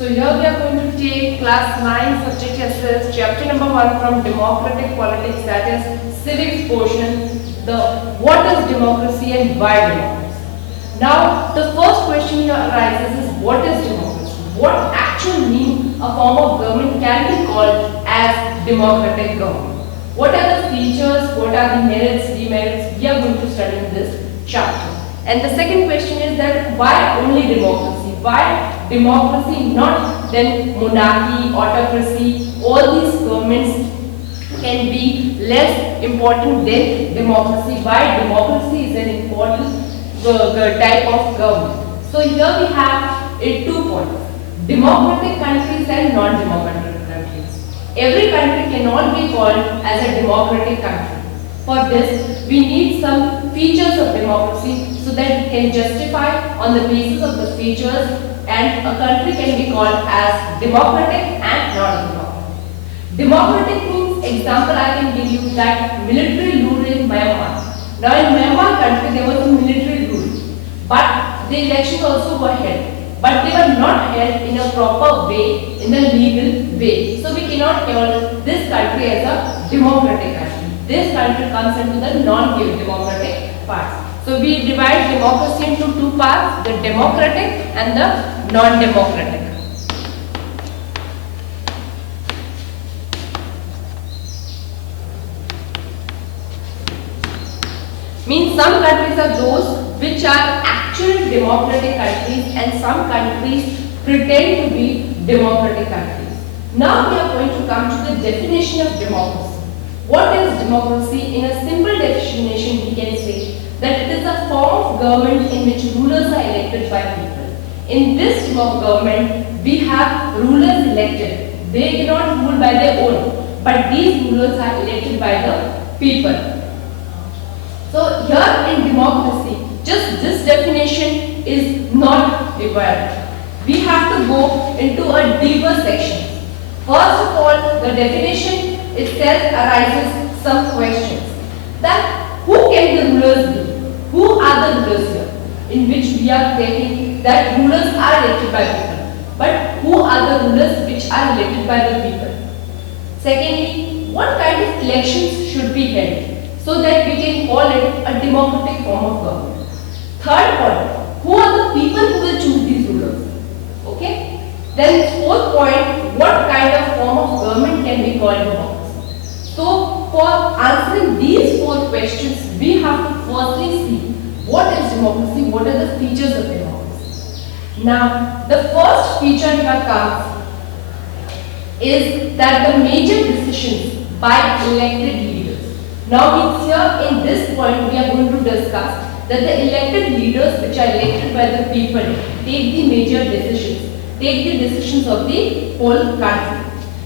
So here we are going to take class 9 subject SS chapter number 1 from democratic politics, that is civics portion, the what is democracy and why democracy. Now the first question here arises is what is democracy? What actual mean a form of government can be called as democratic government? What are the features, what are the merits, demerits we are going to study in this chapter. And the second question is that why only democracy? Why democracy, not then monarchy, autocracy? All these governments can be less important than democracy. Why democracy is an important type of government? So here we have 2 points: democratic countries and non-democratic countries. Every country cannot be called as a democratic country. For this, we need some features of democracy so that we can justify on the basis of the features, and a country can be called as democratic and non-democratic. Democratic means, example I can give you, that military rule in Myanmar. Now in Myanmar country there was a military rule, but the elections also were held. But they were not held in a proper way, in a legal way. So we cannot call this country as a democratic country. This country comes into the non-democratic parts. So we divide democracy into 2 parts, the democratic and the non-democratic. Means some countries are those which are actual democratic countries and some countries pretend to be democratic countries. Now we are going to come to the definition of democracy. What is democracy? In a simple definition we can say that it is a form of government in which rulers are elected by people. In this government we have rulers elected. They cannot rule by their own, but these rulers are elected by the people. So here in democracy, just this definition is not required. We have to go into a deeper section. First of all, the definition itself arises some questions. That who can the rulers be? Who are the rulers here? In which we are taking that rulers are elected by people. But who are the rulers which are elected by the people? Secondly, what kind of elections should be held so that we can call it a democratic form of government? Third point, who are the people who will choose these rulers? Okay? Then fourth point, what kind of form of government can be called democracy? So for answering these 4 questions, we have to firstly see what is democracy, what are the features of democracy. Now, the first feature here comes is that the major decisions by elected leaders. Now means here in this point we are going to discuss that the elected leaders which are elected by the people take the major decisions, take the decisions of the whole country.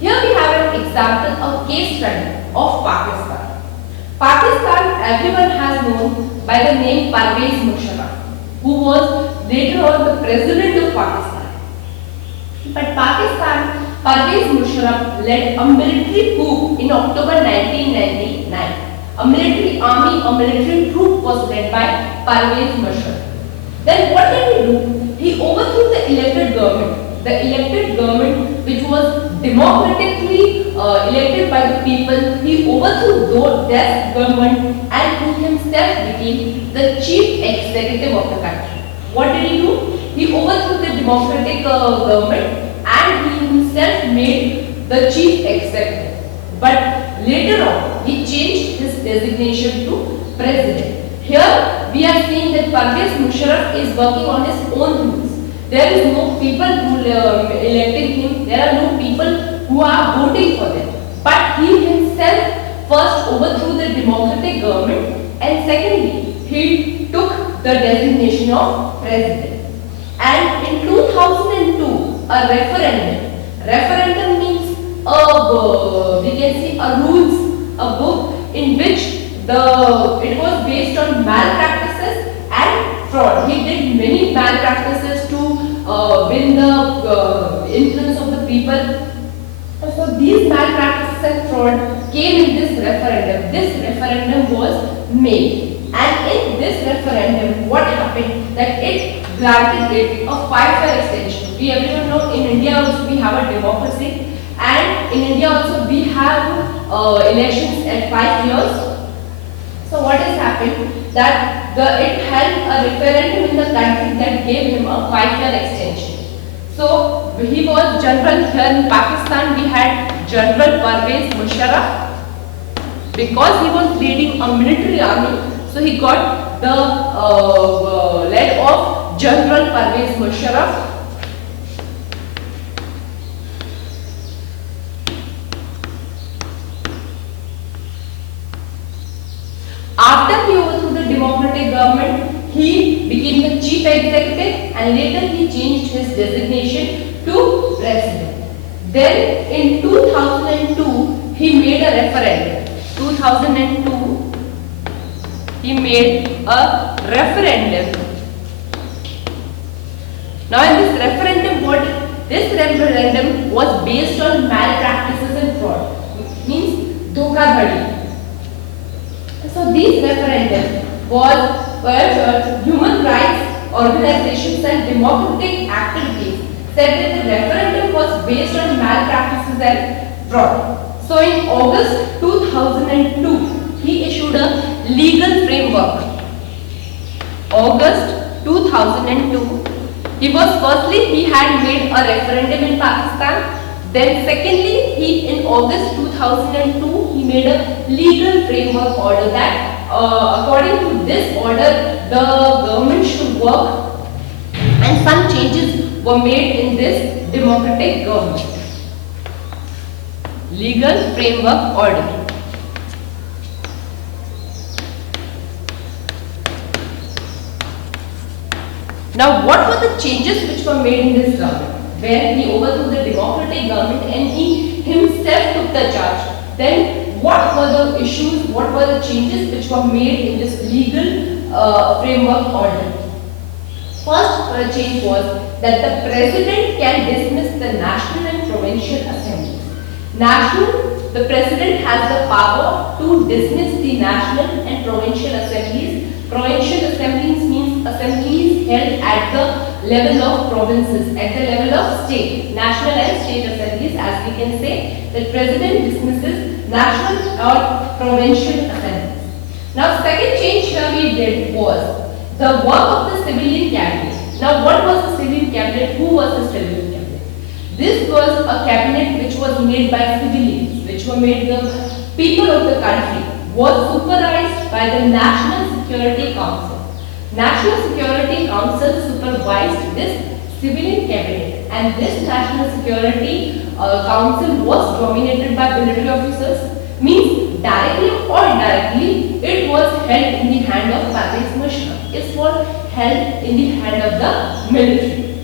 Here we have an example, a case study of Pakistan. Pakistan, everyone has known by the name Parvez Musharraf, who was later on the president of Pakistan. But Pakistan, Parvez Musharraf led a military coup in October 1999. A military army, a military troop was led by Parvez Musharraf. Then what did he do? He overthrew the elected government. The elected government which was democratically elected by the people, he overthrew that government and he himself became the chief executive of the country. What did he do? He overthrew the democratic government and he himself made the chief executive. But later on, he changed his designation to president. Here we are seeing that Parvez Musharraf is working on his own rules. There is no people who elected him. There are no people who are voting for them. But he himself first overthrew the democratic government and secondly, he took the designation of president. And in 2002, a referendum means we can say a rules, a book in which it was based on malpractices and fraud. He did many malpractices to win the influence of the people. So these malpractices and fraud came in this referendum. This referendum was made, and in this referendum, what happened? That it granted it a 5-year extension. We everyone know in India also we have a democracy, and in India also we have elections at 5 years. So what has happened that it held a referendum in the country that gave him a 5-year extension. So he was general here in Pakistan. We had General Pervez Musharraf. Because he was leading a military army, so he got the lead of General Pervez Musharraf. After he overthrew the democratic government, he became the chief executive, and later he changed his designation to president. Then in 2002, he made a referendum. 2002, he made a referendum. Now in this referendum was based on malpractices and fraud, means dhokadhadi. So these referendum was where human rights organizations and democratic activities said that the referendum was based on malpractices and fraud. So in August 2002, he issued a legal framework. August 2002, he had made a referendum in Pakistan. Then secondly, in August 2002, he made a legal framework order that according to this order, the government should work, and some changes were made in this democratic government. Legal framework order. Now, what were the changes which were made in this government? Where he overthrew the democratic government and he himself took the charge. Then, what were the issues? What were the changes which were made in this legal framework order? First change was that the president can dismiss the national and provincial assemblies. The president has the power to dismiss the national and provincial assemblies. Provincial assemblies means assemblies held at the level of provinces, at the level of state. National and state assemblies, as we can say, the president dismisses national or provincial assemblies. Now, second change here we did was the work of the civilian cabinet. Now, what was the civilian cabinet? Who was the civilian cabinet? This was a cabinet which was made by civilians, which were made the people of the country, was supervised by the National Security Council. National Security Council supervised this civilian cabinet, and this National Security Council was dominated by military officers, means directly or indirectly it was held in the hand of Pervez Musharraf. It was held in the hand of the military.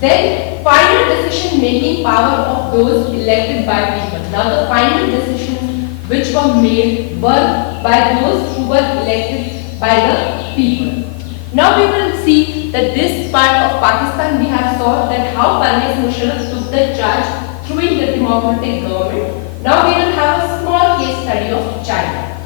Then final decision making power of those elected by people. Now the final decisions which were made were by those who were elected by the people. Now we will see that this part of Pakistan we have saw that how Pervez Musharraf took the charge through the democratic government. Now we will have a small case study of China.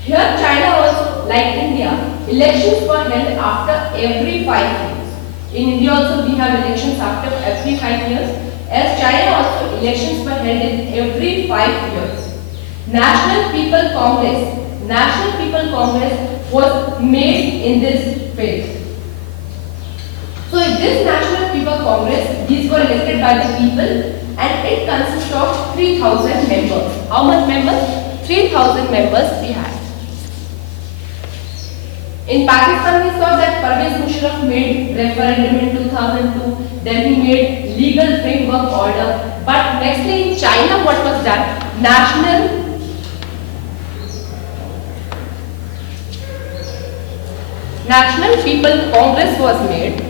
Here China also, like India, elections were held after every 5 years. In India also we have elections after every 5 years. As China also, elections were held in every 5 years. National People Congress was made in this phase. So in this National People Congress, these were elected by the people, and it consists of 3,000 members. How much members? 3,000 members we had. In Pakistan, we saw that Pervez Musharraf made referendum in 2002. Then he made legal framework order. But nextly in China, what was done? National People Congress was made,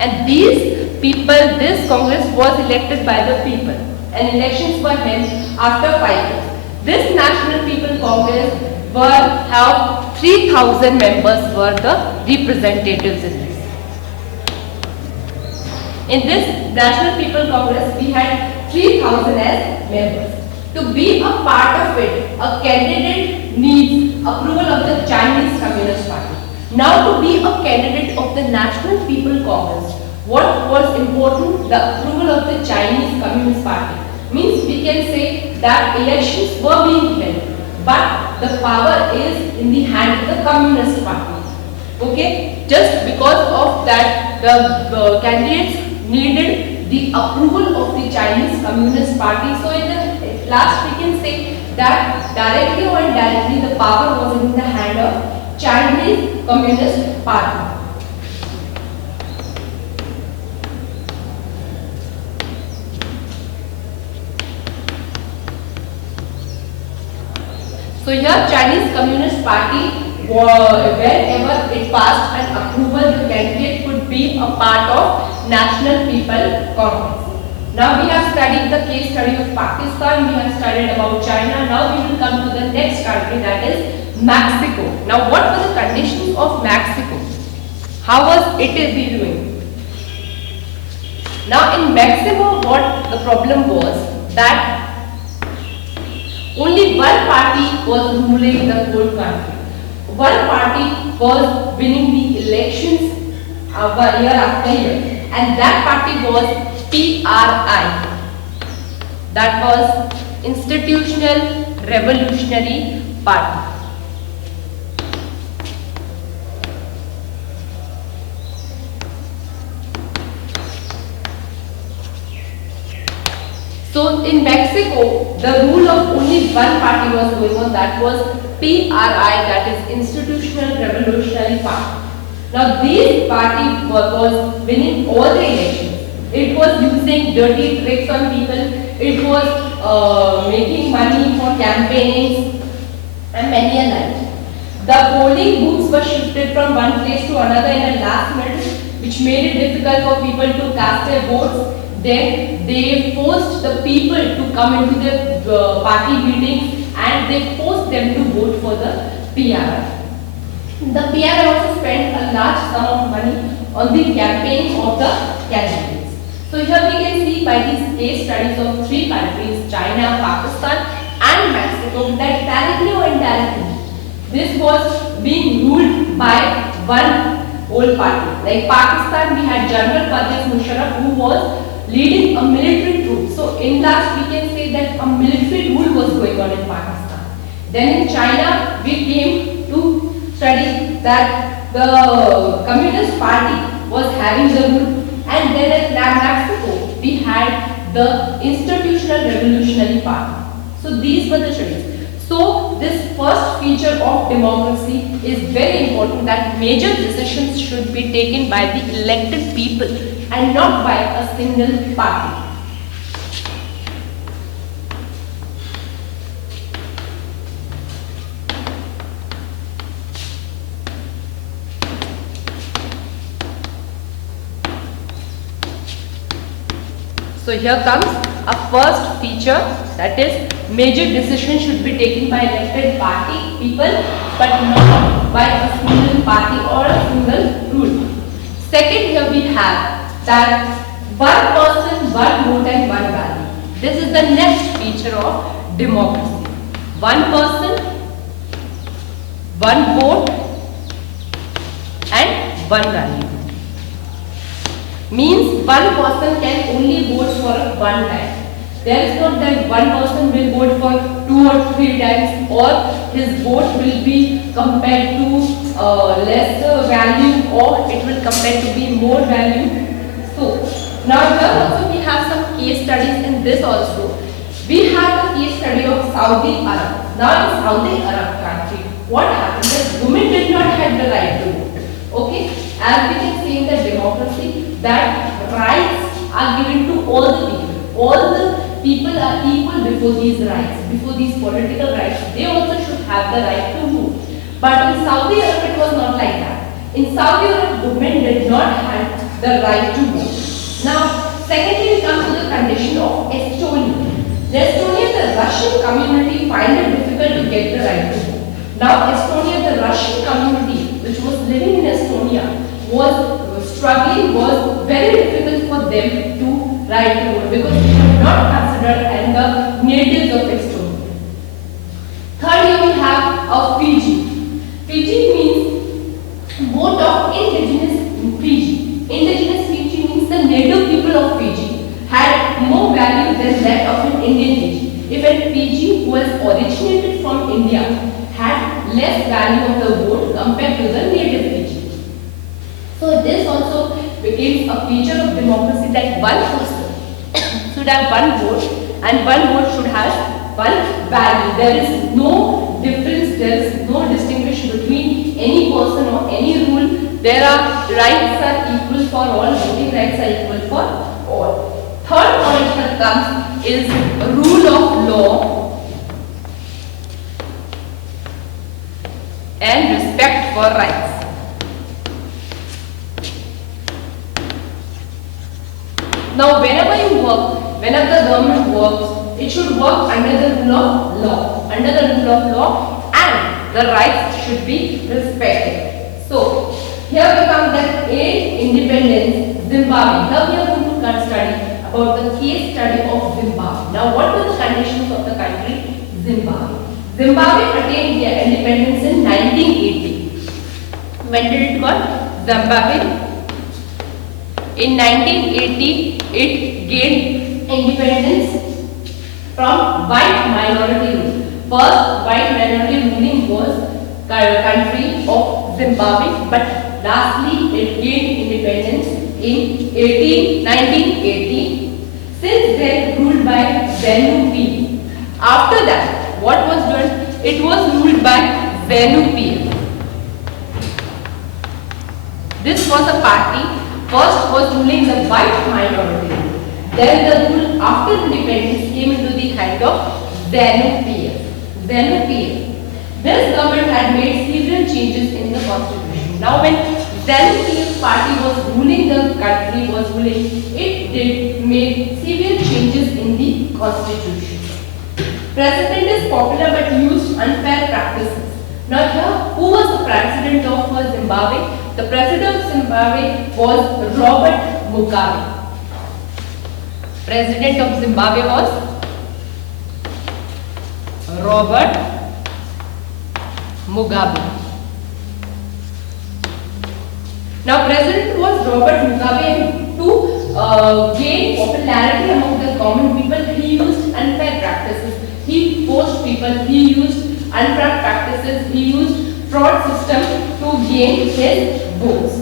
and this Congress was elected by the people, and elections were held after 5 years. This National People Congress have 3,000 members were the representatives in this. In this National People Congress, we had 3,000 as members. To be a part of it, a candidate needs approval of the Chinese Communist Party. Now, to be a candidate of the National People Congress, What was important? The approval of the Chinese Communist Party. Means we can say that elections were being held, but the power is in the hand of the Communist Party. Okay, just because of that, the candidates needed the approval of the Chinese Communist Party. So in the last, we can say that directly or indirectly, the power was in the hand of Chinese Communist Party. So here Chinese Communist Party, wherever it passed an approval, the candidate could be a part of National People Congress. Now we have studied the case study of Pakistan, we have studied about China. Now we will come to the next country, that is Mexico. Now what were the conditions of Mexico? How was it doing? Now in Mexico, what the problem was that only one party was ruling the whole country. One party was winning the elections year after year, and that party was PRI. That was Institutional Revolutionary Party. So in Mexico, the rule of only one party was going on, that was PRI, that is Institutional Revolutionary Party. Now this party was winning all the elections. It was using dirty tricks on people. It was making money for campaigns and many a night. The polling booths were shifted from one place to another in a last minute, which made it difficult for people to cast their votes. Then they forced the people to come into the party meetings, and they forced them to vote for the PRI. The PRI also spent a large sum of money on the campaign of the candidates. So here we can see by these case studies of three countries, China, Pakistan and Mexico, that directly or indirectly this was being ruled by one whole party. Like Pakistan, we had General Pervez Musharraf, who was leading a military troop. So in last we can say that a military rule was going on in Pakistan. Then in China we came to study that the Communist Party was having the rule, and then at Mexico we had the Institutional Revolutionary Party. So these were the studies. So this first feature of democracy is very important, that major decisions should be taken by the elected people and not by a single party. So here comes a first feature, that is major decisions should be taken by elected party people but not by a single party or a single rule. Second, here we have that one person, one vote and one value. This is the next feature of democracy. One person, one vote and one value. Means one person can only vote for one time. There is not that one person will vote for 2 or 3 times, or his vote will be compared to less value, or it will compared to be more value. So now here also we have some case studies in this also. We have a case study of Saudi Arab. Now in Saudi Arab country, what happened is women did not have the right to vote. Okay, as we can see in the democracy, that rights are given to all the people. All the people are equal before these rights, before these political rights. They also should have the right to vote. But in Saudi Arab it was not like that. In Saudi Arab, women did not have the right to vote. Now, secondly, we come to the condition of Estonia. In Estonia, the Russian community find it difficult to get the right to vote. Now, Estonia, the Russian community which was living in Estonia was struggling, was very difficult for them to right to vote because they were not considered as the natives of Estonia. Third, here we have a Fiji. Fiji means vote of indigenous Fiji. Indigenous Fiji means is a feature of democracy that one person should have one vote and one vote should have one value. There is no difference, there is no distinction between any person or any rule. There are rights are equal for all, voting rights are equal for all. Third point that comes is rule of law and respect for rights. Now whenever you work, whenever the government works, it should work under the rule of law. Under the rule of law, and the rights should be respected. So here we come that in independence Zimbabwe. Here we are going to study about the case study of Zimbabwe. Now what were the conditions of the country Zimbabwe? Zimbabwe attained their independence in 1980. When did it got? Zimbabwe in 1980 it gained independence from white minority rule. First white minority ruling was country of Zimbabwe, but lastly it gained independence in 1980. Since then ruled by ZANU-PF. After that, what was done? It was ruled by ZANU-PF. This was a party. First was ruling the white minority. Then the rule after independence came into the hand of ZANU-PF. ZANU-PF. This government had made several changes in the constitution. Now when ZANU-PF party was ruling the country, it did make several changes in the constitution. President is popular but used unfair practices. Now here, who was the president of Zimbabwe? The president of Zimbabwe was Robert Mugabe. President of Zimbabwe was Robert Mugabe. Now president was Robert Mugabe, and to gain popularity among the common people, he used unfair practices. He forced people, he used unfair practices, he used fraud system to gain his votes.